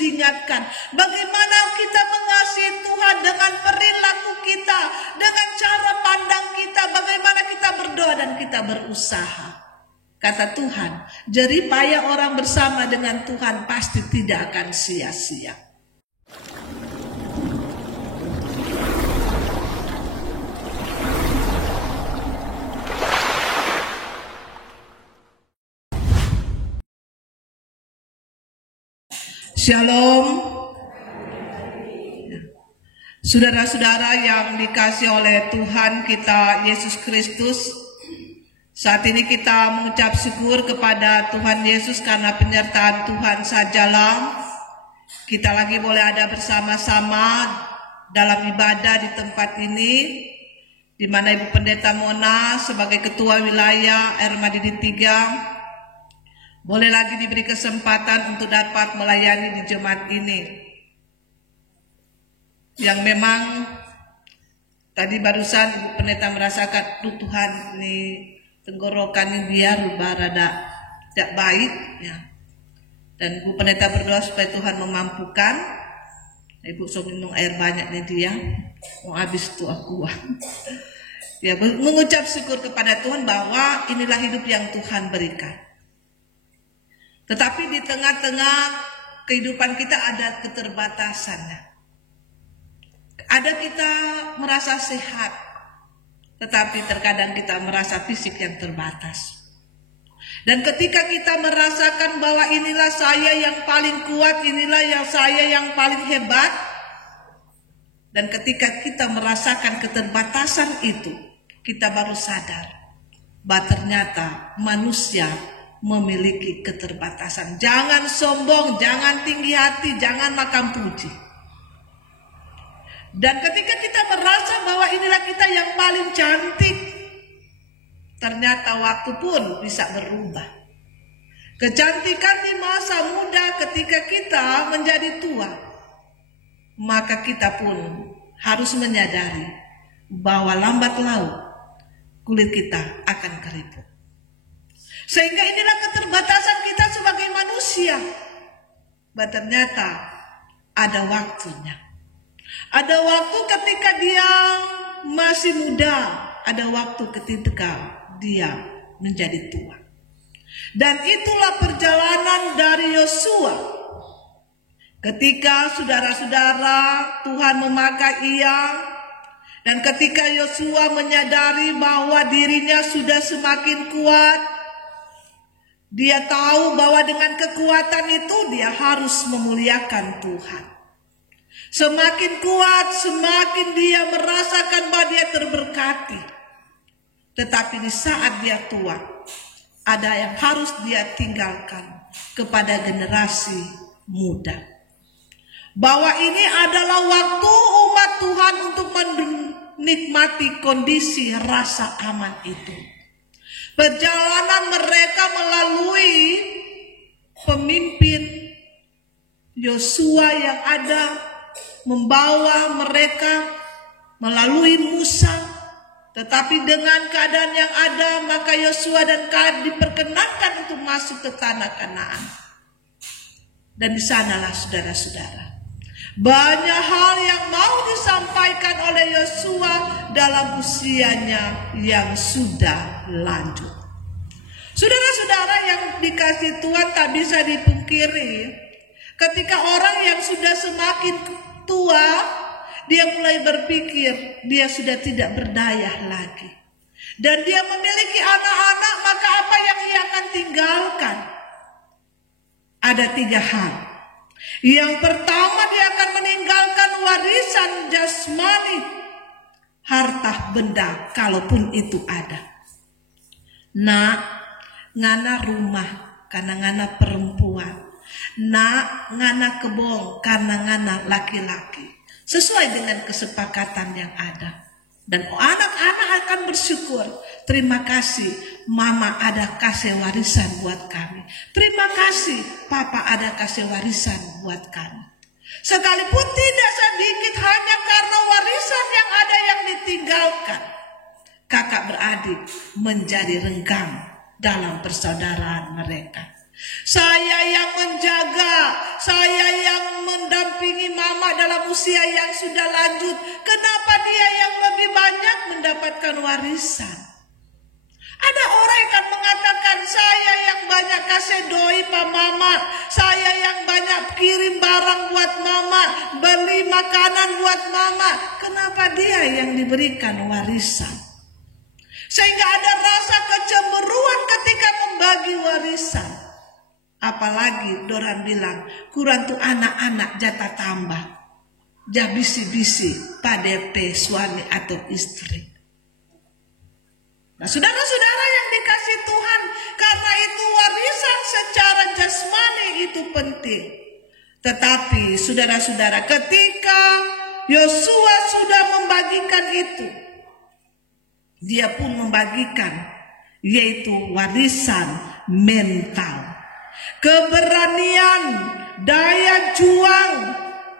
diingatkan. Bagaimana kita mengasihi Tuhan dengan perilaku kita, dengan cara pandang kita, bagaimana kita berdoa dan kita berusaha. Kata Tuhan, jerih payah orang bersama dengan Tuhan pasti tidak akan sia-sia. Shalom. Saudara-saudara yang dikasihi oleh Tuhan kita Yesus Kristus, saat ini kita mengucap syukur kepada Tuhan Yesus karena penyertaan Tuhan sajalah kita lagi boleh ada bersama-sama dalam ibadah di tempat ini, di mana Ibu Pendeta Mona sebagai Ketua Wilayah R Madidi 3 boleh lagi diberi kesempatan untuk dapat melayani di jemaat ini. Yang memang tadi barusan Ibu Pendeta merasakan Tuhan ini tenggorokan biar rada tidak baik ya. Dan Ibu Pendeta berdoa supaya Tuhan memampukan. Ibu sok minum air banyak nih dia. Mau habis tuh aku. Ya, mengucap syukur kepada Tuhan bahwa inilah hidup yang Tuhan berikan. Tetapi di tengah-tengah kehidupan kita ada keterbatasannya. Ada kita merasa sehat, tetapi terkadang kita merasa fisik yang terbatas. Dan ketika kita merasakan bahwa inilah saya yang paling kuat, inilah yang saya yang paling hebat, dan ketika kita merasakan keterbatasan itu, kita baru sadar bahwa ternyata manusia memiliki keterbatasan. Jangan sombong, jangan tinggi hati, jangan makan puji. Dan ketika kita merasa bahwa inilah kita yang paling cantik, ternyata waktu pun bisa berubah. Kecantikan di masa muda ketika kita menjadi tua, maka kita pun harus menyadari bahwa lambat laun kulit kita akan keriput. Sehingga inilah keterbatasan kita sebagai manusia. Bahwa ternyata ada waktunya. Ada waktu ketika dia masih muda. Ada waktu ketika dia menjadi tua. Dan itulah perjalanan dari Yosua. Ketika saudara-saudara Tuhan memakai ia. Dan ketika Yosua menyadari bahwa dirinya sudah semakin kuat. Dia tahu bahwa dengan kekuatan itu dia harus memuliakan Tuhan. Semakin kuat, semakin dia merasakan bahwa dia terberkati. Tetapi di saat dia tua, ada yang harus dia tinggalkan kepada generasi muda. Bahwa ini adalah waktu umat Tuhan untuk menikmati kondisi rasa aman itu. Perjalanan mereka melalui pemimpin Yosua yang ada membawa mereka melalui Musa. Tetapi dengan keadaan yang ada maka Yosua dan Kaleb diperkenankan untuk masuk ke tanah Kanaan. Dan di sanalah saudara-saudara, banyak hal yang mau disampaikan oleh Yosua dalam usianya yang sudah lanjut. Saudara-saudara yang dikasihi Tuhan, tak bisa dipungkiri ketika orang yang sudah semakin tua, dia mulai berpikir dia sudah tidak berdaya lagi. Dan dia memiliki anak-anak, maka apa yang ia akan tinggalkan? Ada 3 hal. Yang pertama, dia akan meninggalkan warisan jasmani, harta benda kalaupun itu ada. Nak, ngana rumah karena ngana perempuan. Nak, ngana kebong karena ngana laki-laki. Sesuai dengan kesepakatan yang ada. Dan anak-anak akan bersyukur. Terima kasih mama ada kasih warisan buat kami. Terima kasih papa ada kasih warisan buat kami. Sekalipun tidak sedikit hanya karena warisan yang ada yang ditinggalkan. Kakak beradik menjadi renggang dalam persaudaraan mereka. Saya yang menjaga, saya yang bapak dalam usia yang sudah lanjut, kenapa dia yang lebih banyak mendapatkan warisan? Ada orang yang akan mengatakan, saya yang banyak kasih doi pak mama, saya yang banyak kirim barang buat mama, beli makanan buat mama. Kenapa dia yang diberikan warisan? Sehingga ada rasa kecemburuan ketika membagi warisan. Apalagi dorang bilang, kurang tuh anak-anak jatah tambah. Jah bisi-bisi pada suami atau istri. Nah, saudara-saudara yang dikasih Tuhan, karena itu warisan secara jasmani itu penting. Tetapi saudara-saudara, ketika Yosua sudah membagikan itu, dia pun membagikan yaitu warisan mental, keberanian, daya juang,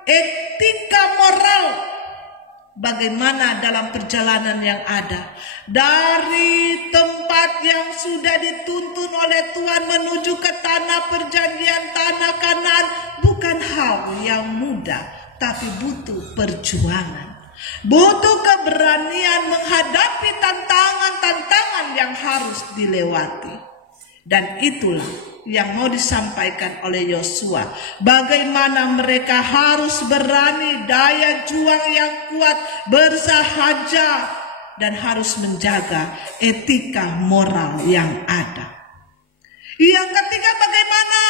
etika moral. Bagaimana dalam perjalanan yang ada dari tempat yang sudah dituntun oleh Tuhan menuju ke tanah perjanjian, tanah Kanaan, bukan hal yang mudah, tapi butuh perjuangan, butuh keberanian menghadapi tantangan-tantangan yang harus dilewati. Dan itulah yang mau disampaikan oleh Yosua. Bagaimana mereka harus berani, daya juang yang kuat, bersahaja, dan harus menjaga etika moral yang ada. Yang ketiga, bagaimana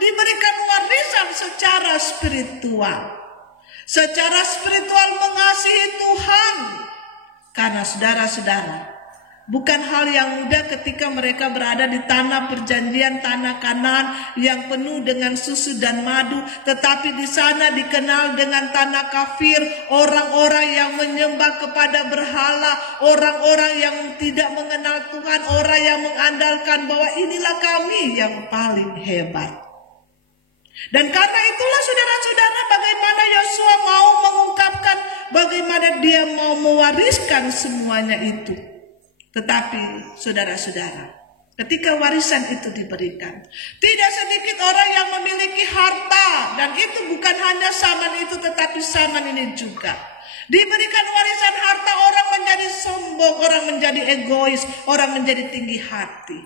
diberikan warisan secara spiritual. Secara spiritual mengasihi Tuhan. Karena saudara-saudara, bukan hal yang mudah ketika mereka berada di tanah perjanjian, tanah Kanaan yang penuh dengan susu dan madu, tetapi di sana dikenal dengan tanah kafir, orang-orang yang menyembah kepada berhala, orang-orang yang tidak mengenal Tuhan, orang yang mengandalkan bahwa inilah kami yang paling hebat. Dan karena itulah saudara-saudara, bagaimana Yosua mau mengungkapkan bagaimana dia mau mewariskan semuanya itu. Tetapi saudara-saudara, ketika warisan itu diberikan, tidak sedikit orang yang memiliki harta, dan itu bukan hanya zaman itu tetapi zaman ini juga. Diberikan warisan harta, orang menjadi sombong, orang menjadi egois, orang menjadi tinggi hati.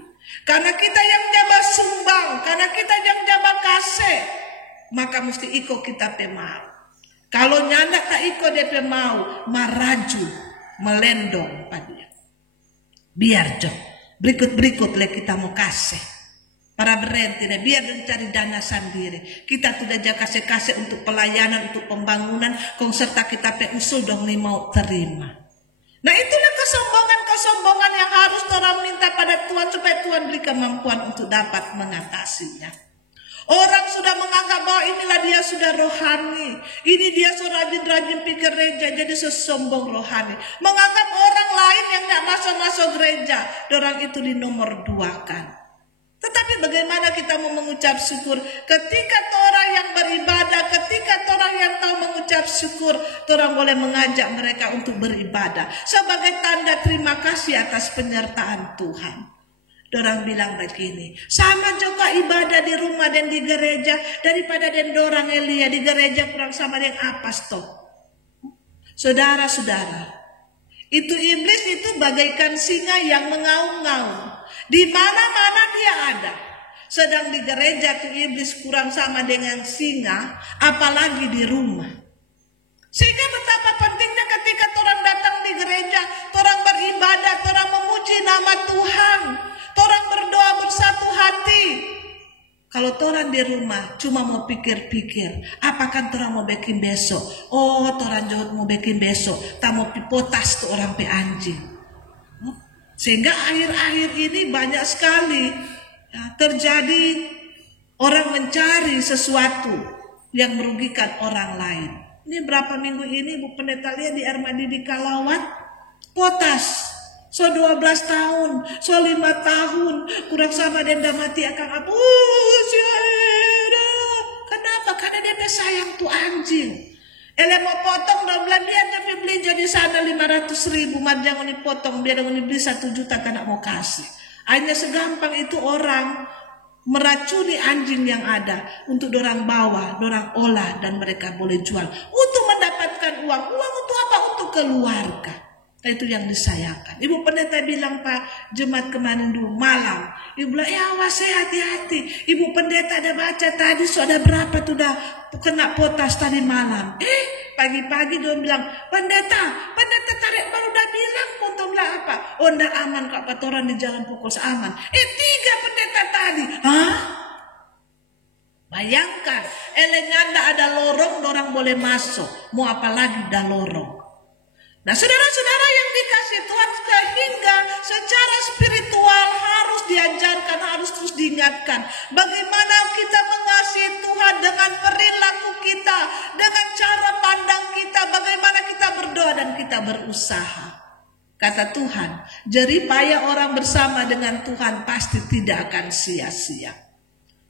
Karena kita yang jaba sumbang, karena kita yang jaba kasih, maka mesti iko kita pemau. Kalau nyandak tak iko dia pemau, maraju, melendong pada. Biar jo, berikut-berikut le kita mau kasih. Para berhenti, biar mencari dana sendiri. Kita sudah kasih untuk pelayanan, untuk pembangunan, kong serta kita usul dong nih mau terima. Nah itulah kesombongan yang harus orang minta pada Tuhan supaya Tuhan beri kemampuan untuk dapat mengatasinya. Orang sudah menganggap bahwa inilah dia sudah rohani. Ini dia so rajin-rajin pikir gereja, jadi sesombong rohani. Menganggap orang lain yang tidak masuk-masuk gereja, orang itu di nomor 2-kan. Tetapi bagaimana kita mau mengucap syukur ketika orang yang beribadah, ketika orang yang tahu mengucap syukur, orang boleh mengajak mereka untuk beribadah sebagai tanda terima kasih atas penyertaan Tuhan. Dorang bilang begini, sama juga ibadah di rumah dan di gereja daripada dan dorang Elia di gereja kurang sama dengan apa toh. Saudara-saudara, itu iblis itu bagaikan singa yang mengaum-ngaum. Di mana-mana dia ada. Sedang di gereja tuh iblis kurang sama dengan singa, apalagi di rumah. Sehingga betapa pentingnya ketika orang datang di gereja, orang beribadah, orang memuji nama Tuhan, orang berdoa bersatu hati. Kalau orang di rumah cuma mau pikir-pikir, apakah orang mau bikin besok? Oh, orang jauh mau bikin besok, tak mau pipotas tuh orang pe anjing. Sehingga akhir-akhir ini banyak sekali ya, terjadi orang mencari sesuatu yang merugikan orang lain. Ini berapa minggu ini Bu Pendeta lihat di Armadi di Kalawat, potas. So 12 tahun, so 5 tahun, kurang sama denda mati akan apa? Kenapa? Karena dia sayang tuh anjing. Ele mau potong 12 dia tapi beli jadi sana 500.000, jangan dipotong biar beli 1 juta tak mau kasih. Hanya segampang itu orang meracuni anjing yang ada untuk dorang bawa, dorang olah dan mereka boleh jual untuk mendapatkan uang. Uang untuk apa? Untuk keluarga. Nah, itu yang disayangkan. Ibu pendeta bilang Pak jemaat kemarin dulu malam, ibu bilang ya awas hati-hati. Ibu pendeta ada baca tadi sudah berapa tuh dah kena potas tadi malam. Pagi-pagi dia bilang pendeta tarik baru udah bilang potong lah apa? Oh ndak aman kak patoran di jalan pukul aman. 3 pendeta tadi. Hah? Bayangkan, elenganda ada lorong, orang boleh masuk. Mau apa lagi dah lorong. Nah saudara-saudara yang dikasih Tuhan, sehingga secara spiritual harus diajarkan, harus terus diingatkan. Bagaimana kita mengasihi Tuhan dengan perilaku kita, dengan cara pandang kita, bagaimana kita berdoa dan kita berusaha. Kata Tuhan, jeripaya orang bersama dengan Tuhan pasti tidak akan sia-sia.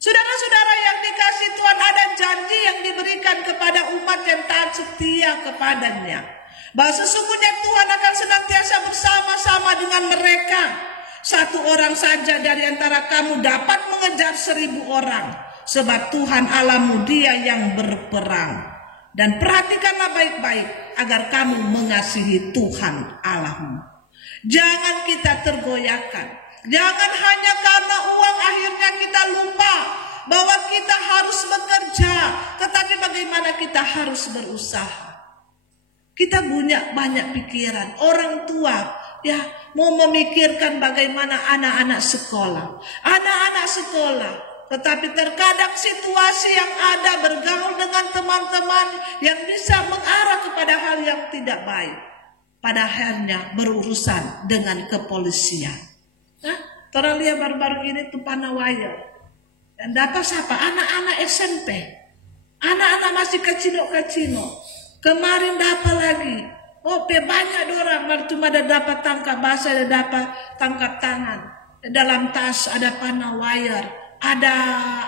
Saudara-saudara yang dikasih Tuhan, ada janji yang diberikan kepada umat yang taat setia kepadanya. Bahwa sesungguhnya Tuhan akan senantiasa bersama-sama dengan mereka. 1 orang saja dari antara kamu dapat mengejar 1000 orang. Sebab Tuhan Allahmu dia yang berperang. Dan perhatikanlah baik-baik agar kamu mengasihi Tuhan Allahmu. Jangan kita tergoyahkan. Jangan hanya karena uang akhirnya kita lupa bahwa kita harus bekerja. Tetapi bagaimana kita harus berusaha. Kita punya banyak pikiran. Orang tua ya mau memikirkan bagaimana anak-anak sekolah. Anak-anak sekolah. Tetapi terkadang situasi yang ada bergaul dengan teman-teman yang bisa mengarah kepada hal yang tidak baik. Pada akhirnya berurusan dengan kepolisian. Orang lihat baru-baru ini tuh Panawaya. Dan dapat siapa? Anak-anak SMP. Anak-anak masih kecil-kecil. Kemarin dapat lagi. Banyak orang. Cuma ada dapat tangkap basah, ada dapat tangkap tangan. Dalam tas ada panah wire. Ada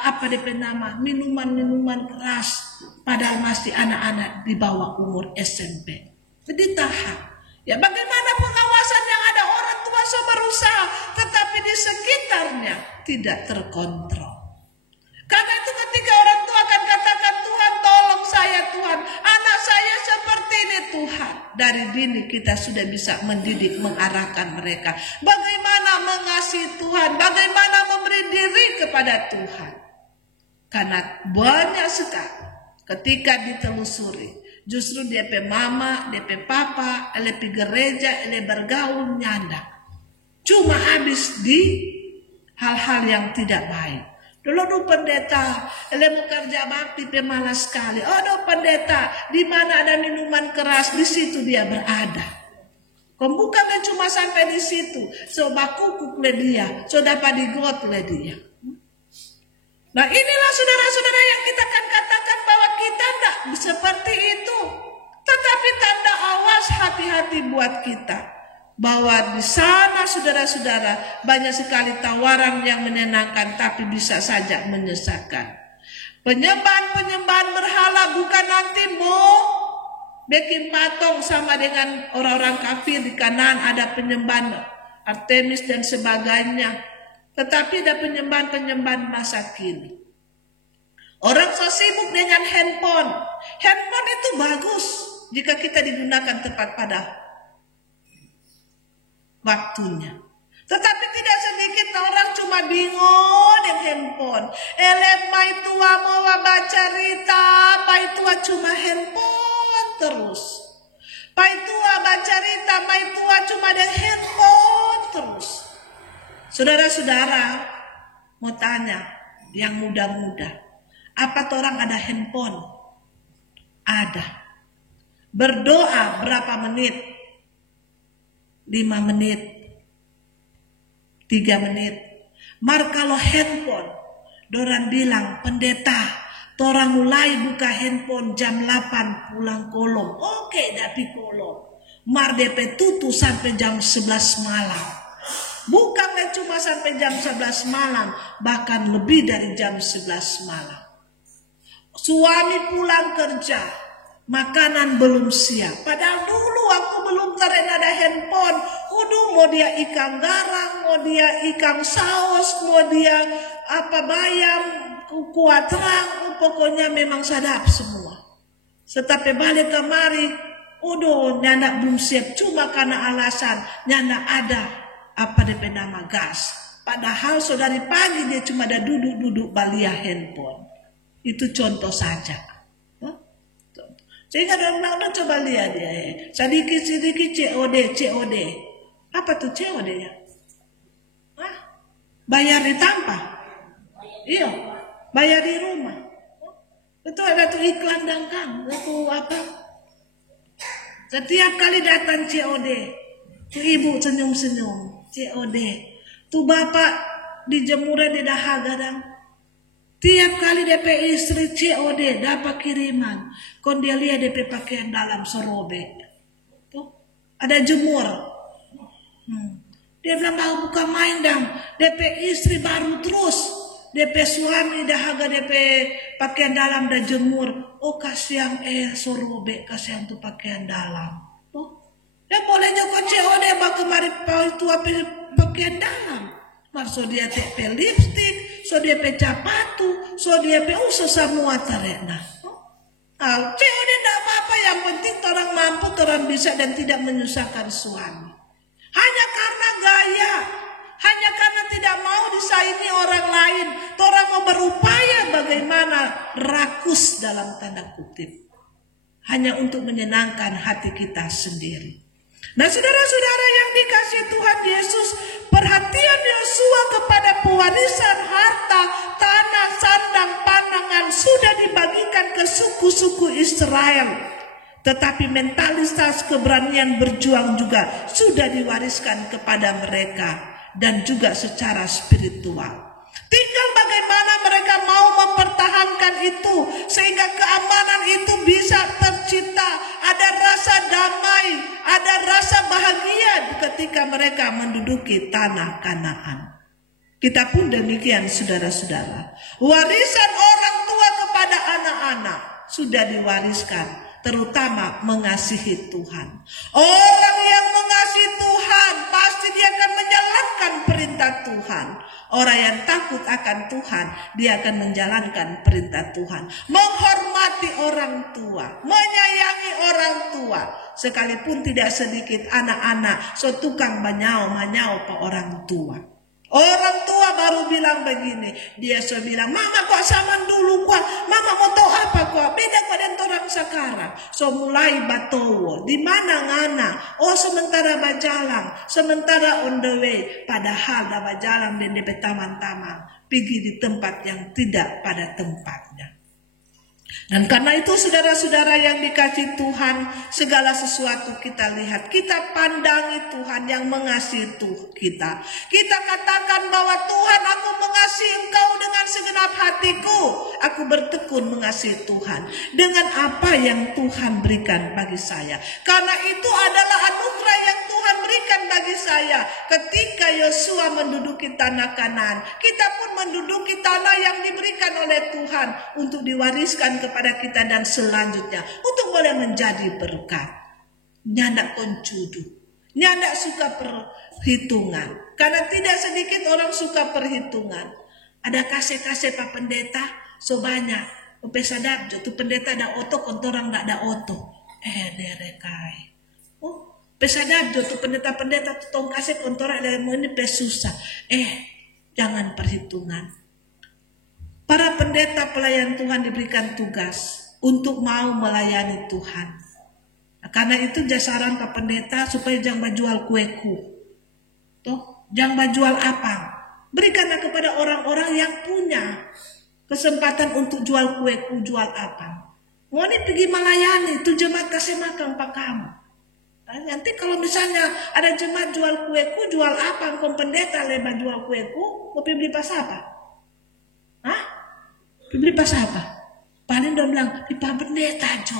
apa DP nama? Minuman-minuman keras. Padahal masih anak-anak di bawah umur SMP. Jadi tahap. Ya bagaimana pengawasan yang ada orang tua berusaha. Tetapi di sekitarnya tidak terkontrol. Karena itu ketika orang tua akan katakan Tuhan tolong saya Tuhan. Anak saya seperti ini Tuhan. Dari dini kita sudah bisa mendidik, mengarahkan mereka. Bagaimana mengasihi Tuhan. Bagaimana memberi diri kepada Tuhan. Karena banyak sekali ketika ditelusuri. Justru DP mama, DP papa, LP gereja, LP bergaul nyanda. Cuma habis di hal-hal yang tidak baik. Dulu pendeta, mau kerja bakti pemalas sekali. Pendeta, di mana ada minuman keras, di situ dia berada. Kau bukan cuma sampai di situ. So bakukuk le dia, so dapat digot le dia. Nah inilah saudara-saudara yang kita akan katakan bahwa kita tidak seperti itu. Tetapi tanda awas hati-hati buat kita. Bahwa di sana saudara-saudara banyak sekali tawaran yang menyenangkan tapi bisa saja menyesatkan. Penyembahan berhala bukan nanti mau bikin patung sama dengan orang-orang kafir di kanan ada penyembahan Artemis dan sebagainya. Tetapi ada penyembahan masa kini. Orang so sibuk dengan handphone. Handphone itu bagus jika kita digunakan tepat pada waktunya. Tetapi tidak sedikit orang cuma bingung dengan handphone. Mai tua mau baca cerita, pai tua cuma handphone terus. Pai tua baca cerita, mai tua cuma dengan handphone terus. Saudara-saudara, mau tanya yang muda-muda, apa orang ada handphone? Ada. Berdoa berapa menit? 5 menit, 3 menit. Mar kalau handphone, dorang bilang pendeta, torang mulai buka handphone jam 8 pulang kolom. Oke, tapi kolom. Mar DP tutup sampai jam 11 malam. Bukannya cuma sampai jam 11 malam, bahkan lebih dari jam 11 malam. Suami pulang kerja, makanan belum siap. Padahal dulu waktu belum ada handphone, Udah mau dia ikan garang, mau dia ikan saus, mau dia bayam, kuah terang, pokoknya memang sadap semua. Tetapi balik kemari, udah nyanda belum siap cuma karena alasan nyanda ada DP nama gas. Padahal saudari pagi dia cuma ada duduk-duduk balia handphone. Itu contoh saja. Sehingga orang coba lihat dia. Sedikit-sedikit COD. Apa tuh COD ya? Bayar di tanpa? Iya, bayar di rumah. Itu ada tuh iklan dangkang. Itu apa? Setiap kali datang COD, tuh ibu senyum-senyum. COD. Tuh bapak di jemuran di dahaga dang. Tiap kali DP istri COD dapat kiriman. Kon dia lihat DP pakaian dalam serobek. Tuh, ada jemur. Dia bilang bukan main dang. DP istri baru terus. DP suami dahaga DP pakaian dalam dan jemur. Oh kasihan sorobek, kasihan tuh pakaian dalam. Tuh, dia boleh juga COD bak kemarin itu pakaian dalam. Maksud dia DP lipstick, so dia pe capatu, so dia pe semua terena. COD tidak apa-apa, yang penting orang mampu, orang bisa dan tidak menyusahkan suami. Hanya karena gaya, hanya karena tidak mau disaingi orang lain, orang mau berupaya bagaimana rakus dalam tanda kutip, hanya untuk menyenangkan hati kita sendiri. Nah saudara-saudara yang dikasih Tuhan Yesus, perhatian Yosua kepada pewarisan harta, tanah, sandang, pandangan sudah dibagikan ke suku-suku Israel. Tetapi mentalitas keberanian berjuang juga sudah diwariskan kepada mereka dan juga secara spiritual. Tinggal bagaimana mereka mau mempertahankan itu sehingga keamanan itu bisa tercipta. Ada rasa damai, ada rasa bahagia ketika mereka menduduki tanah Kanaan. Kita pun demikian saudara-saudara. Warisan orang tua kepada anak-anak sudah diwariskan, terutama mengasihi Tuhan. Orang yang mengasihi Tuhan pasti dia akan menjalankan perintah Tuhan. Orang yang takut akan Tuhan, dia akan menjalankan perintah Tuhan. Menghormati orang tua, menyayangi orang tua. Sekalipun tidak sedikit anak-anak so tukang manyau-manyau ke orang tua. Orang tua baru bilang begini, dia so bilang, mama kok sama dulu kok, mama mau tahu apa kok, beda kok dengan orang sekarang. So mulai batowo, di mana ngana, oh sementara bajalang, sementara on the way, padahal dah bajalang dan di taman-taman, pergi di tempat yang tidak pada tempatnya. Dan karena itu saudara-saudara yang dikasihi Tuhan, segala sesuatu kita lihat, kita pandangi Tuhan yang mengasihi kita. Kita katakan bahwa Tuhan, aku mengasihi Engkau dengan segenap hatiku. Aku bertekun mengasihi Tuhan dengan apa yang Tuhan berikan bagi saya. Karena itu adalah anugerah yang Tuhan berikan bagi saya. Ketika Yosua menduduki tanah Kanaan, kita pun menduduki tanah yang diberikan oleh Tuhan untuk diwariskan kepada kita dan selanjutnya untuk boleh menjadi berkat. Nyandak koncudu, nyandak suka perhitungan, karena tidak sedikit orang suka perhitungan. Ada kasih-kasih Pak Pendeta sebanyak pesadap jatuh pendeta ada oto, kontorang tidak ada oto. Derekai. Pesadap jatuh pendeta-pendeta tong kasih kontorang dari ini pesusah. Jangan perhitungan. Para pendeta pelayan Tuhan diberikan tugas untuk mau melayani Tuhan. Karena itu jasaran Pak Pendeta supaya jangan jual kueku. Jangan jual apa. Berikanlah kepada orang-orang yang punya kesempatan untuk jual kueku, jual apa. Mau pergi melayani, itu jemaat kasih makan Pak kamu. Nanti kalau misalnya ada jemaat jual kueku, jual apa? Engkau pendeta lebar jual kueku, mau beli pas apa? Beli pas apa? Paling dia bilang, di Pak Pendeta jo.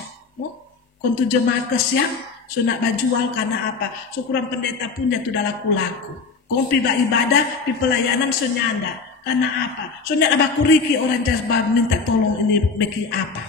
Kontu jemaat kesiang, so nak bajual karena apa? Syukuran pendeta punya tu dah laku-laku. Kau pi ibadah, pi pelayanan so nyanda. Karena apa? So nak baku riki orang jasbab minta tolong ini bikin apa?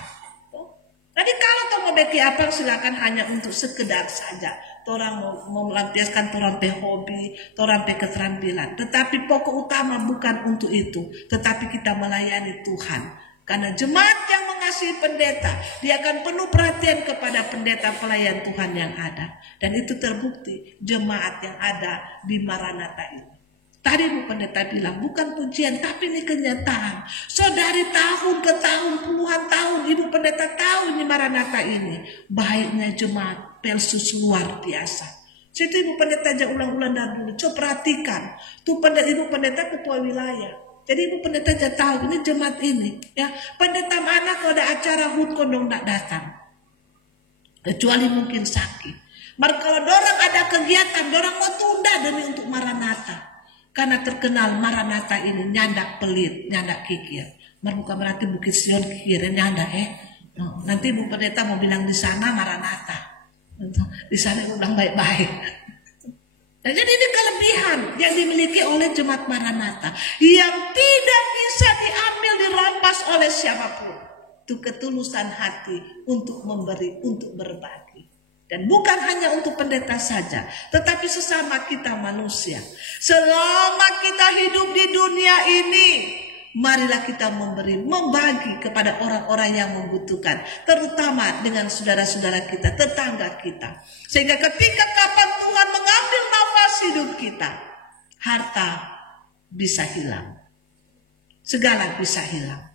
Jadi kalau kamu beki apa silakan hanya untuk sekedar saja. Orang mau melampiaskan orang pe hobi, orang pe keterampilan. Tetapi pokok utama bukan untuk itu. Tetapi kita melayani Tuhan. Karena jemaat yang mengasihi pendeta, dia akan penuh perhatian kepada pendeta pelayan Tuhan yang ada. Dan itu terbukti jemaat yang ada di Maranatha ini. Tadi Bu Pendeta bilang bukan pujian tapi ini kenyataan. So dari tahun ke tahun, puluhan tahun Ibu Pendeta tahu ini Maranatha ini. Baiknya jemaat Pelsus luar biasa. Situ Ibu Pendeta aja ulang-ulang dari dulu. Coba perhatikan. Tuh Ibu Pendeta ketua wilayah. Jadi Ibu Pendeta aja tahu ini jemaat ini. Ya, pendeta mana kalau ada acara HUT kondong tidak datang. Kecuali mungkin sakit. Maka kalau dorang ada kegiatan, dorang mau tunda demi untuk Maranatha. Karena terkenal Maranatha ini nyandak pelit, nyandak kikir. Bukan berarti Bukit Sion kikir, nyandak Nanti Ibu Pendeta mau bilang di sana Maranatha. Di sana ulang baik-baik. Nah, jadi ini kelebihan yang dimiliki oleh jemaat Maranatha yang tidak bisa diambil, dirampas oleh siapapun. Itu ketulusan hati untuk memberi, untuk berbagi. Dan bukan hanya untuk pendeta saja, tetapi sesama kita manusia. Selama kita hidup di dunia ini, marilah kita membagi kepada orang-orang yang membutuhkan, terutama dengan saudara-saudara kita, tetangga kita. Sehingga ketika kapan Tuhan mengambil nafas hidup kita, harta bisa hilang, segala bisa hilang,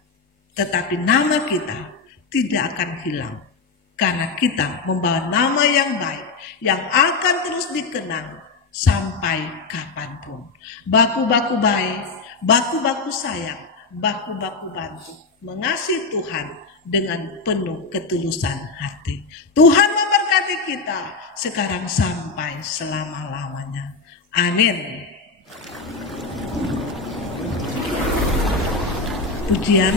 tetapi nama kita tidak akan hilang. Karena kita membawa nama yang baik, yang akan terus dikenang sampai kapanpun. Baku-baku baik, baku-baku sayang, baku-baku bantu, mengasihi Tuhan dengan penuh ketulusan hati. Tuhan memberkati kita sekarang sampai selama-lamanya. Amin. Pujian